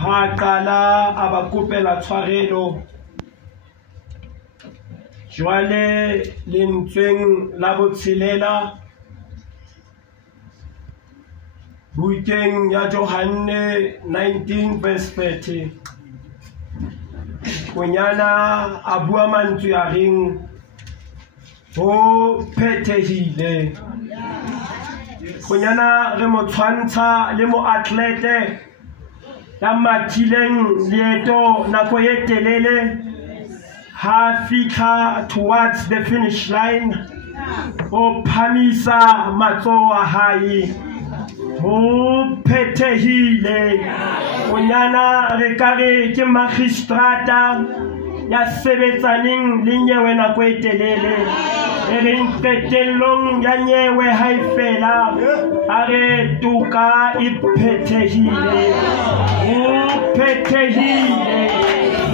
ha qala a ba kopela tshwarelo jwale lentsweng la botshelela bukeng ya Johanne 19 verse 30 konyana a bua mantswe a reng ho phethehile konyana re mo tshwantsha le mo atlete ya mathileng leeto nako ye telele ha fika towards the finish line o phamisa matsoho a hae ho phethehile konyana re kare ke magistrata ya sebetsaneng le nyewe nako e telele e reng qetellong ya nyewe ha e fela a re toka e phethehile ho phethehile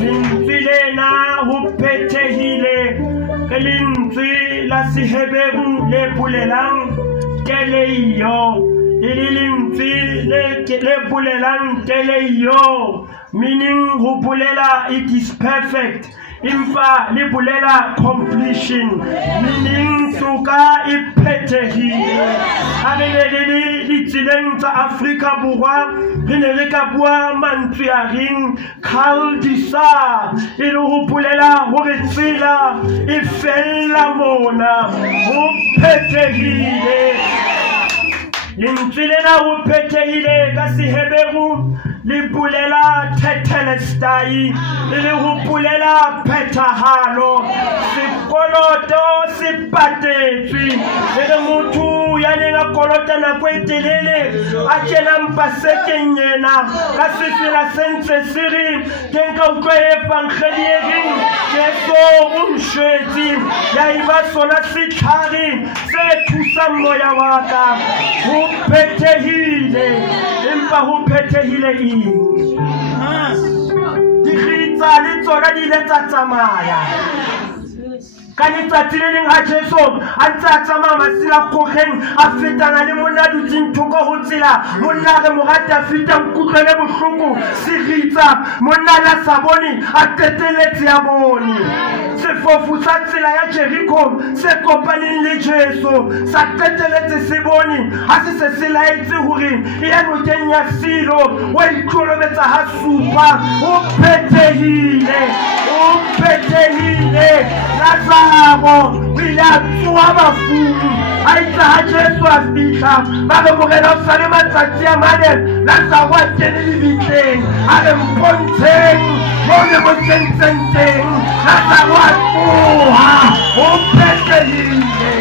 lentswe lena ho phethehile ke lentswe la Seheberu le bolelang teleio le bolelang teleio meaning ho bolela it is perfect impa le bolela completion meaning toka e phethehile a re le tsileng tsa Afrika Borwa re ne re ka bua mantswe a reng Khaldisa e le ho bolela hore tsela e fella mona ho phethehile lentswe lena ho phethehile ka Seheberu le bolela tetelestai le ho bolela phethahalo sekoloto se patetswe le motho ya neng a kolota nako e telele a kena mpasekeng yena ka sefela sentse se re ke nka utlwa evangeli e reng Jesu o mshwetsi ya iba sona setlhare se thusang moya wa ka ho phethehile empa ho phethehile dikgitsa le tsona di ile tsa tsamaya ka letsatsi le leng ha Jesu a ntse a tsamaya masila kgokgeng a fetana le monna dutseng thoko ho tsela monna re morata a feta nkutlwele bohloko sekgitsa monna la sa bone a qeteletse ya bone sefofu sa tsela ya Jericho se kopaneng le Jesu sa qeteletse se bone ha se se laetse hore e ya nokeng ya Silo wa itlolobetsa ha supa o phethehile Lazaro wila tsuwa bafumu aitla ha Jesu a fihla ba be morena o sale matsatsi a mane Lazaro a kene lebitleng a re mpontsheng mo ne mo sentseng teng Lazaro a tsoha o phethehile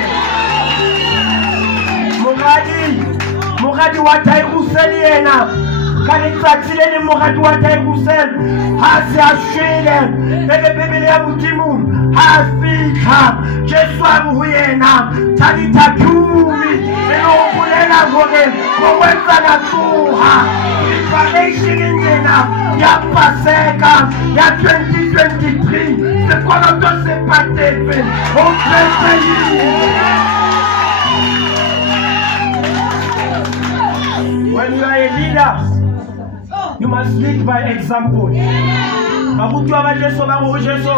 moradi wa Tairusel yena ka letsatsi le leng moradi wa Tairusel ha se a shwele le Bibele ya Modimo ha fihla Jesu a ho yena Talitha Kumi le ho bolela hore mo wetsana tsoha preparation yena ya Paseka ya 2023 sekoloto se patetswe ho phethehile. When you are a leader, you must lead by example. Baruti wa Jesu ba ho Jesu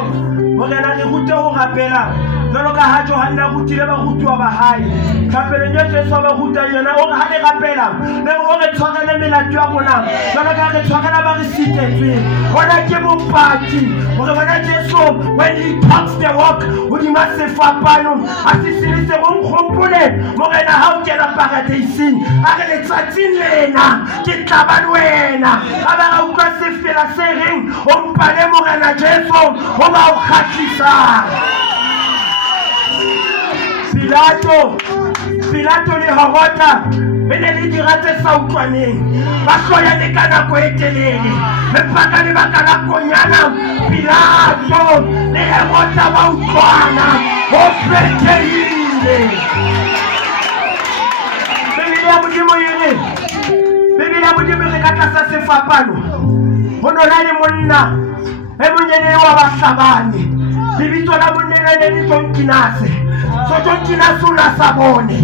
mo rena re rute ho rapela jalo ka ha Johanna rutile baruti wa bahae kapele nya Jesu ba ruta yena o ha le rapela le o re tshwarela melato ya rona jalo ka re tshwarela ba re sitetswe bona ke bopaki hore bona Jesu when he talks the walk o di masefapano a sisilise go nkgompole mo rena ha o kena paradise a re le tsatsing lena ke tlabane wena a ba ga utlwa sefela se reng o mpane morena Jesu o ba o khatlisa Pilato le Herota bene le dirate sa utlwaneng ba hloya le ka nako e telele le paka le baka la konyana Pilato le Herota ba utlwana ho phethehile Bibele ya Modimo re ka tlasa sefapano ho nona le monna e monyene wa bahlabane lebitso la monna le le Tonkinase so tontina sula sabone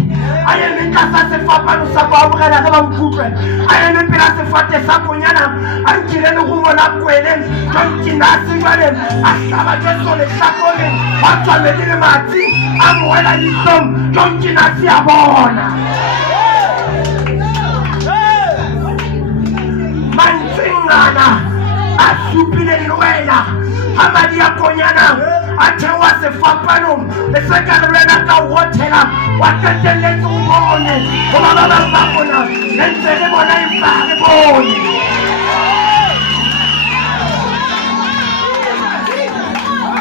aye minka sa se fapano sa ba mogela ga ba mkutlwe aye me pela se fate sa konyana a nkile le go mona kwele tontina se jwale a hlaba ke sole sakone a tswamedi le matsi a moela disom tontina se a bona mantsingana a supile lwela amadi ya konyana athewa sefapano le sekalelwana ka hotela wa teteletse o bone go ba ba ba bona le ntse le bona impa le bone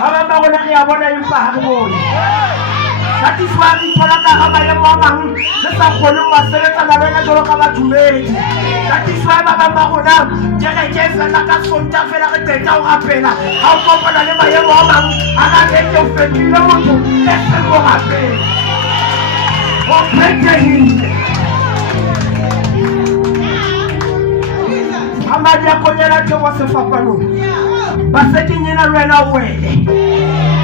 aba ba bona ya bona impa le bone that is why we tola ka aba ya mama le sa kholo wa sebetsa la bena jolo ka bathumedi that is why baba ba bona jere ke fela ka sonta fela re teta o rapela ha o kopana le maemo a mang a ka le fetile motho le se mo rapela o phetehile amadi ya konyana ke wa sefapano ba se kenyena lwena wele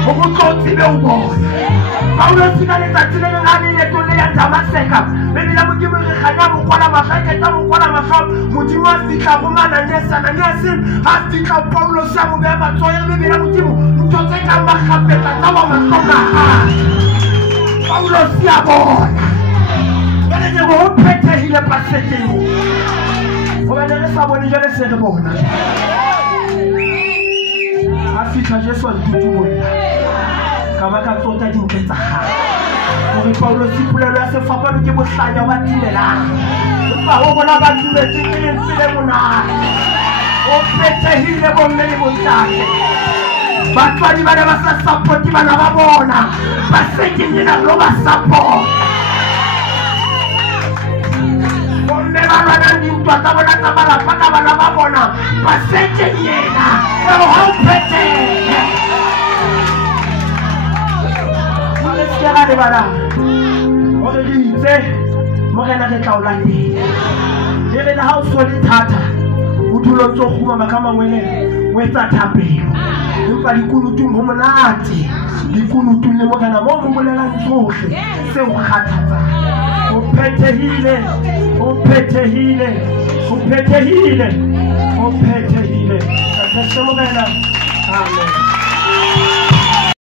o go tlotsi be o bona Paulo sika le tatile le ngani le tole ya Damaseka bebila modimo re khanya mo kwala mafaka ta mo kwala mafaka modimo a fitla go mana nyesa na nyese a fitla Paulo sa mo be matsoya bebila modimo ntotse ka ba khapeta ta ba masoka Paulo sia bona bele ne go phethehile paseteng go ba le sa bone jole se re bona a fitla Jesu a tutubola Kabaka tota di nketsa ha gore Paulo sipulelo ya sefapano ke bohlanya ba timelang ba go bona ba tumetse ke lentsele mona o phethehile bo mme le bontate batswadi ba ba sa support bana ba bona ba sekenyena lo ba support o mme ba bana dintwa tsa bona tsa malapa ka bana ba bona ba sekenyena o ha phethehile Kera de bala o re ditse mo rena re tla o latela le rena ha o so le thata o dulo tso khuma makama ngwele o etsa thapelo empa dikunutung ho monate dikunutung le mo rena mo mo bolela tsohle se o khathatsa o phethehile o phethehile o phethehile o phethehile ka se mo rena amen